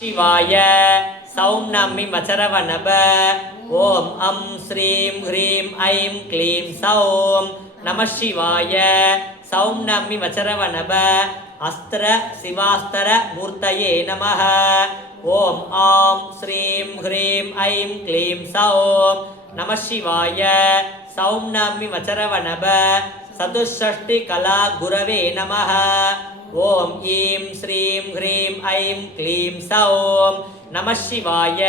शिवाय सौं नमि मचरवनभ ओम अं श्रीं ह्रीं ऐं क्लीं सौं नमः शिवाय सौं नमि मचरवनभ अस्त्र शिवास्त्र मूर्तये नमः ओम आं श्रीं ह्रीं ऐं क्लीं सौं नमः शिवाय सौं नमि मचरवनभ चतुष्षष्टि कला गुरवे नमः ओम ईं श्रीं ह्रीं ऐं क्लीं सौं नमः शिवाय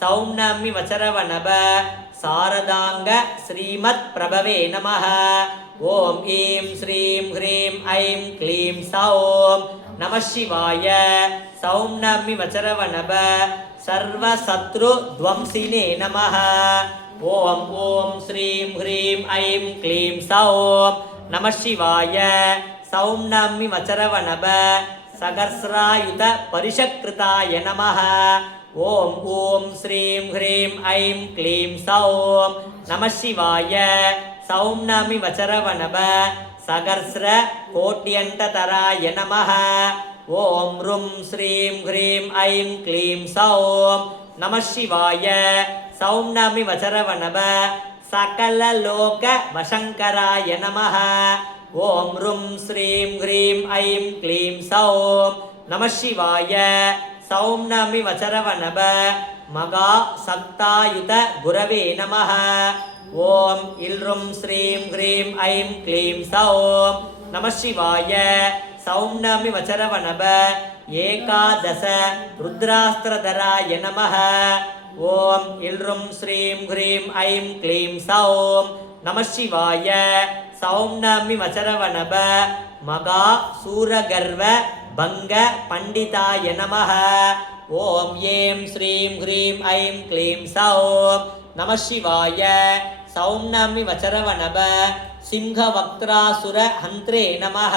सौं नमि वचरवनभ शारदांग श्रीमत् प्रभवे नमः ओम ईं श्रीं ह्रीं ऐं क्लीं सौं नमः शिवाय सौं नमि वचरवनभ सर्वशत्रु ध्वंसिने नमः ओम ओम श्रीं ह्रीं ऐं क्लीं सौं नमः शिवाय सौं नमि मचरवनभ सहस्रायुध परिषत्कृताय नमः ओम ओम श्रीं ह्रीं ऐं क्लीं सौं नमः शिवाय सौं नमि मचरवनभ सहस्र कोट्यन्ततराय नमः ओम रुं श्रीं ह्रीं ऐं क्लीं सौं नमः शिवाय सौं नमि मचरवनभ सकललोक वशङ्कराय नमः ओम रुं श्रीं ह्रीं ऐं क्लीं सौं नमः शिवाय सौं नमि वचरवनभ महाशक्तायुध गुरवे नमः ओम इल्रुं श्रीं ह्रीं ऐं क्लीं सौं नमः शिवाय सौं नमि वचरवनभ एकादश रुद्रास्त्रधराय नमः ओम इल्रुं श्रीं ह्रीं ऐं क्लीं सौं नमः शिवाय सौं नमि वचरवनभ महासूरगर्व भंग पंडिताय नमः ओम ऐं श्रीं ह्रीं ऐं क्लीं सौं नमः शिवाय सौं नमि वचरवनभ सिंहवक्त्रासुर हन्त्रे नमः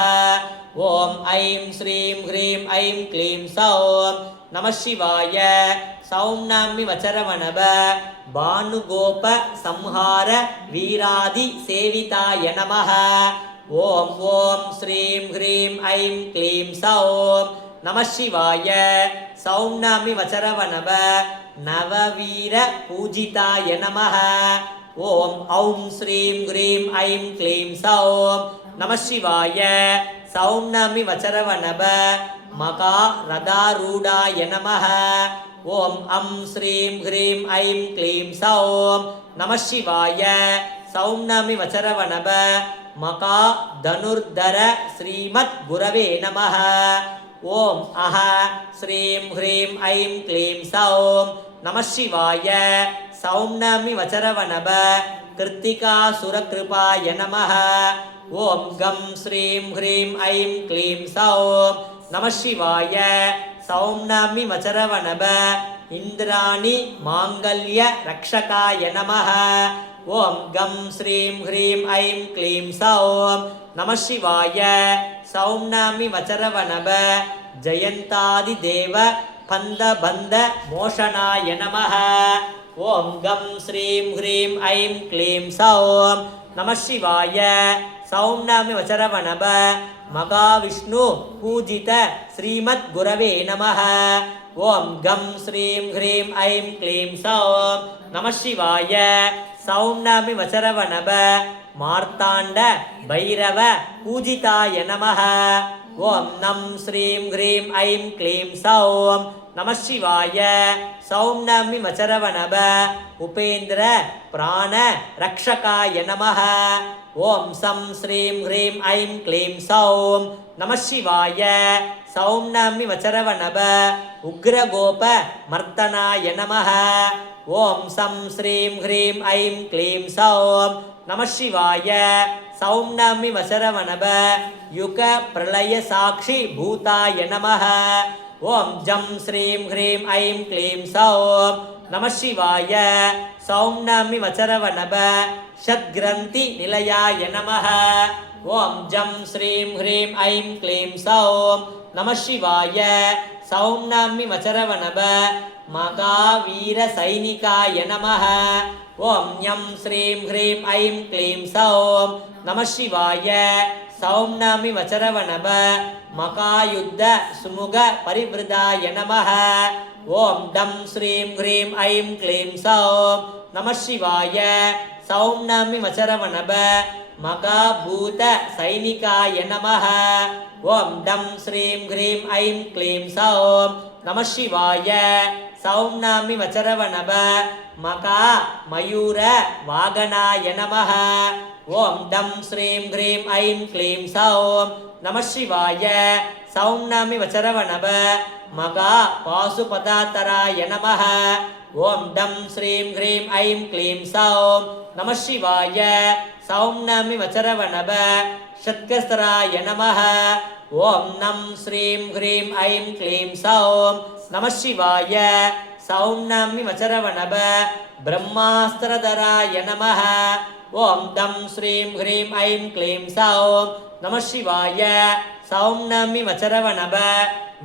ओम ऐं श्रीं ह्रीं ऐं क्लीं सौं नमः शिवाय सौं नमि वचरवनभ भानुगोप संहार वीरादि सेविताय नमः ओम ओम श्रीं ह्रीं ऐं क्लीं सौं नमः शिवाय सौं नमि वचरवनभ नववीर पूजिताय नमः ओम औं श्रीं ह्रीं ऐं क्लीं सौं नमः शिवाय सौं नमि वचरवनभ महारथारूढाय नमः ओम अं श्रीं ह्रीं ऐं क्लीं सौं नमः शिवाय सौं नमि वचरवनभ महाधनुर्धर श्रीमत् गुरवे नमः ओम अह श्रीं ह्रीं ऐं क्लीं सौं नमः शिवाय सौं नमि वचरवनभ कृत्तिकासुरकृपाय नमः ओम गं श्रीं ह्रीं ऐं क्लीं सौं नमः शिवाय सौं नमि वचरवनभ इंद्राणि मांगल्य रक्षकाय नमः ओम गं श्रीं ह्रीं ऐं क्लीं सौं नमः शिवाय सौं नमि वचरवनभ जयन्तादिदेव पन्दबन्ध मोषणाय नमः ओम गं श्रीं ह्रीं ऐं क्लीं सौं नमः शिवाय सौं नमि वचरवनभ महाविष्णु पूजित श्रीमत् गुरवे नमः ओम गं श्रीं ह्रीं ऐं क्लीं सौं नमः शिवाय सौं नमि वचरवनभ मार्ताण्ड भैरव पूजिताय नमः ओम नं श्रीं ह्रीं ऐं क्लीं सौं नमः शिवाय सौं नमि वचरवनभ उपेन्द्र प्राण रक्षकाय नमः ओम सं श्रीं ह्रीं ऐं क्लीं सौं नमः शिवाय सौं नमि वचरवनभ उग्रगोप मर्दनाय नमः ओम सं श्रीं ह्रीं ऐं क्लीं सौं नमः शिवाय सौं नमि वचरवनभ युग प्रलय साक्षी भूताय नमः ओम जं श्रीं ह्रीं ऐं क्लीं सौं नमः शिवाय सौं नमि वचरवनभ षड्ग्रन्थि निलयाय नमः ओम जं श्रीं ह्रीं ऐं क्लीं सौं नमः शिवाय सौं नमि वचरवनभ महावीर सैनिकाय नमः ओम ञं श्रीं ह्रीं ऐं क्लीं सौं नमः शिवाय சௌம்னாமி வச்சரவணப மகாயுத்த சுமுக பரிவிருதாய நமः. ஓம் டம் ஸ்ரீம் ஹ்ரீம் ஐம் க்ளீம் சௌம் நம சிவாய. சௌம்னாமி வச்சரவணப மகாபூத சைனிகாய நமः. ஓம் டம் ஸ்ரீம் ஹ்ரீம் ஐம் க்ளீம் சௌம் நம சிவாய. சௌம்னாமி வச்சரவணப மகா மயூர வாகனாய நமः. ஓம் டம் ஸ்ரீம் ஹ்ரீம் ஐம் க்ளீம் சௌம் நம சிவாய. சௌம்னாமி வச்சரவணப மகா பாசுபதாத்தராய நமः. ஓம் டம் ஸ்ரீம் ஹ்ரீம் ஐம் க்ளீம் சௌம் நம சிவாய. சௌம்னாமி வச்சரவணப ஷட்கஸ்தராய நமः. ஓம் நம் ஸ்ரீம் ஹ்ரீம் ஐம் க்ளீம் சௌம் நம சிவாய. சௌம்னாமி வச்சரவணப பிரம்மாஸ்திரதராய நமः. ஓம் டம் ஸ்ரீம் ஹ்ரீம் ஐம் க்ளீம் சௌம் நம சிவாய. சௌம்னாமி வச்சரவணப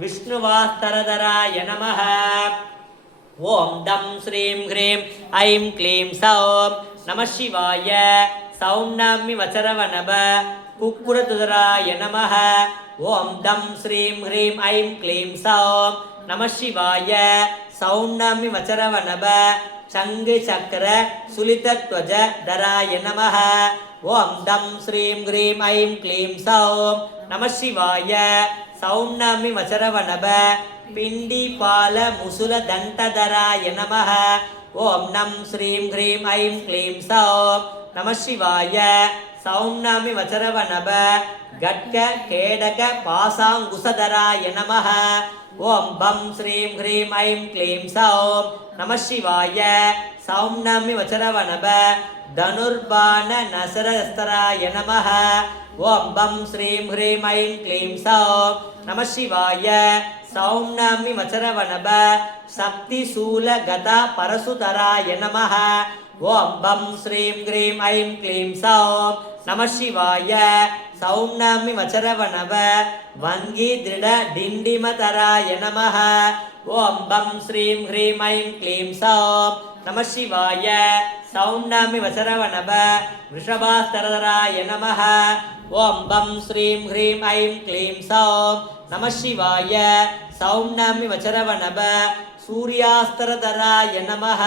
விஷ்ணுவாஸ்தரதராய நமः. ஓம் டம் ஸ்ரீம் ஹ்ரீம் ஐம் க்ளீம் சௌம் நம சிவாய. சௌம்னாமி வச்சரவணப குக்குரதுதராய நமः. ஓம் டம் ஸ்ரீம் ஹ்ரீம் ஐம் க்ளீம் சௌம் நம சிவாய. சௌம்னாமி வச்சரவணப சங்கு சக்கர சுலிதத்வஜ தராய நமः. ஓம் டம் ஸ்ரீம் ஹ்ரீம் ஐம் க்ளீம் சௌம் நம சிவாய. சௌம்னாமி வச்சரவணப பிண்டி பால முசுல தண்டதராய நமः. ஓம் நம் ஸ்ரீம் ஹ்ரீம் ஐம் க்ளீம் சௌம் நம சிவாய. சௌம்னாமி வச்சரவணப கட்க கேடக பாசாங்குசதராய நமः. ஓம் பம் ஸ்ரீம் ஹ்ரீம் ஐம் க்ளீம் சௌம் நம சிவாய. சௌம்னாமி வச்சரவணப தனுர்பான நசரஸ்தராய நமः. ஓம் பம் ஸ்ரீம் ஹ்ரீம் ஐம் க்ளீம் சௌம் நம சிவாய. சௌம்னாமி வச்சரவணப சக்தி சூல கதா பரசுதராய நமः. ஓம் பம் ஸ்ரீம் ஹ்ரீம் ஐம் க்ளீம் சௌம் நம சிவாய. சௌம்னாமி வச்சரவணப வங்கி திருட டிண்டிமதராய நமः. ஓம் பம் ஸ்ரீம் ஹ்ரீம் ஐம் க்ளீம் சௌம் நம சிவாய. சௌம்னாமி வச்சரவணப விஷபாஸ்தரதராய நமः. ஓம் பம் ஸ்ரீம் ஹ்ரீம் ஐம் க்ளீம் சௌம் நம சிவாய. சௌம்னாமி வச்சரவணப சூர்யாஸ்தரதராய நமः.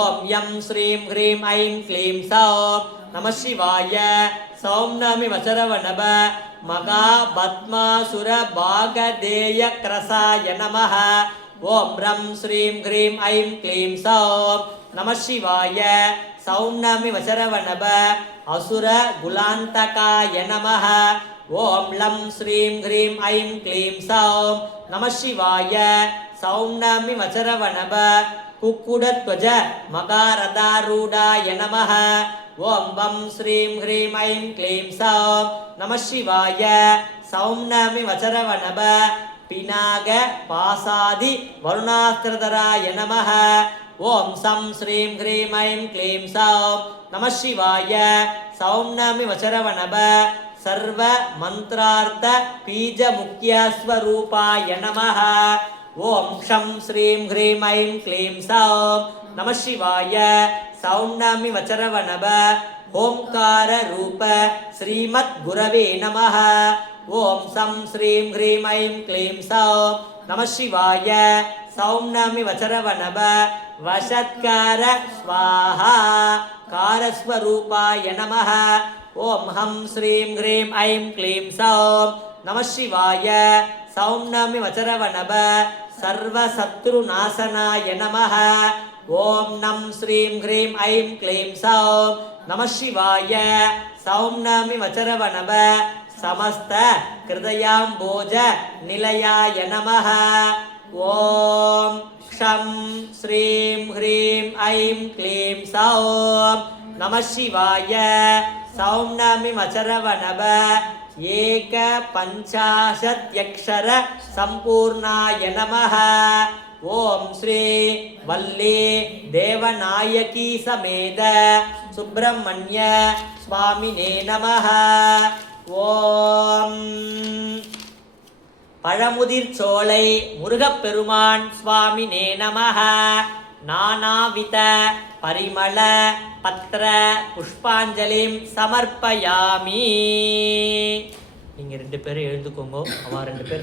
ஓம் யம் ஸ்ரீம் ஹ்ரீம் ஐம் க்ளீம் சௌம் நம சிவாய. சௌம்னாமி வச்சரவணப மகாபத்மாசுர பாகதேய கிரசாய நமः. ஓம் ரம் ஸ்ரீம் ஹ்ரீம் ஐம் க்ளீம் சௌம் நம சிவாய. சௌம்னாமி வச்சரவணப அசுர குலாந்தகாய நமः. ஓம் லம் ஸ்ரீம் ஹ்ரீம் ஐம் க்ளீம் சௌம் நம சிவாய. சௌம்னாமி வச்சரவணப குக்குடத்வஜ மகாரதாரூடாய நமः. ஓம் வம் ஸ்ரீம் ஹ்ரீம் ஐம் க்ளீம் சௌம் நம சிவாய. சௌம்னாமி வச்சரவணப பினாக பாசாதி வருணாஸ்திரதராய நமः. ஓம் சம் ஸ்ரீம் ஹ்ரீம் ஐம் க்ளீம் சௌம் நம சிவாய. சௌம்னாமி வச்சரவணப சர்வ மந்த்ரார்த்த பீஜ முக்கியஸ்வரூபாய நமः. ஓம் ஷம் ஸ்ரீம் ஹ்ரீம் ஐம் க்ளீம் சௌம் நம சிவாய. சௌம்னாமி வச்சரவணப ஓம்கார ரூப ஸ்ரீமத் குரவே நமः. ஓம் சம் ஸ்ரீம் ஹ்ரீம் ஐம் க்ளீம் சௌம் நம சிவாய. சௌம்னாமி வச்சரவணப வஷத்கார ஸ்வாஹா காரஸ்வரூபாய நமः. ஓம் ஹம் ஸ்ரீம் ஹ்ரீம் ஐம் க்ளீம் சௌம் நம சிவாய. சௌம்னாமி வச்சரவணப சர்வசத்ருநாசனாய நமः. ஓம் நம் ஸ்ரீம் ஹ்ரீம் ஐம் க்ளீம் சௌம் நம சிவாய. சௌம்னாமி வச்சரவணப சமஸ்த கிருதயாம்போஜ நிலையாய நமः. ஓம் ஷம் ஸ்ரீம் ஹ்ரீம் ஐம் க்ளீம் சௌம் நம சிவாய. சௌம்னாமி வச்சரவணப ஏக பஞ்சாசத்யக்ஷர சம்பூர்ணாய நமः. ஓம் ஸ்ரீ வல்லி தேவநாயகி சமேத சுப்பிரமணிய சுவாமினே நமः. ஓம் பழமுதிர் சோலை முருகப்பெருமான் சுவாமினே நமः. நானாவித பரிமள பத்ர புஷ்பாஞ்சலிம் சமர்ப்பயாமி. நீங்கள் 2 பேரும் எழுந்துக்கோங்க. அவள் 2 பேர்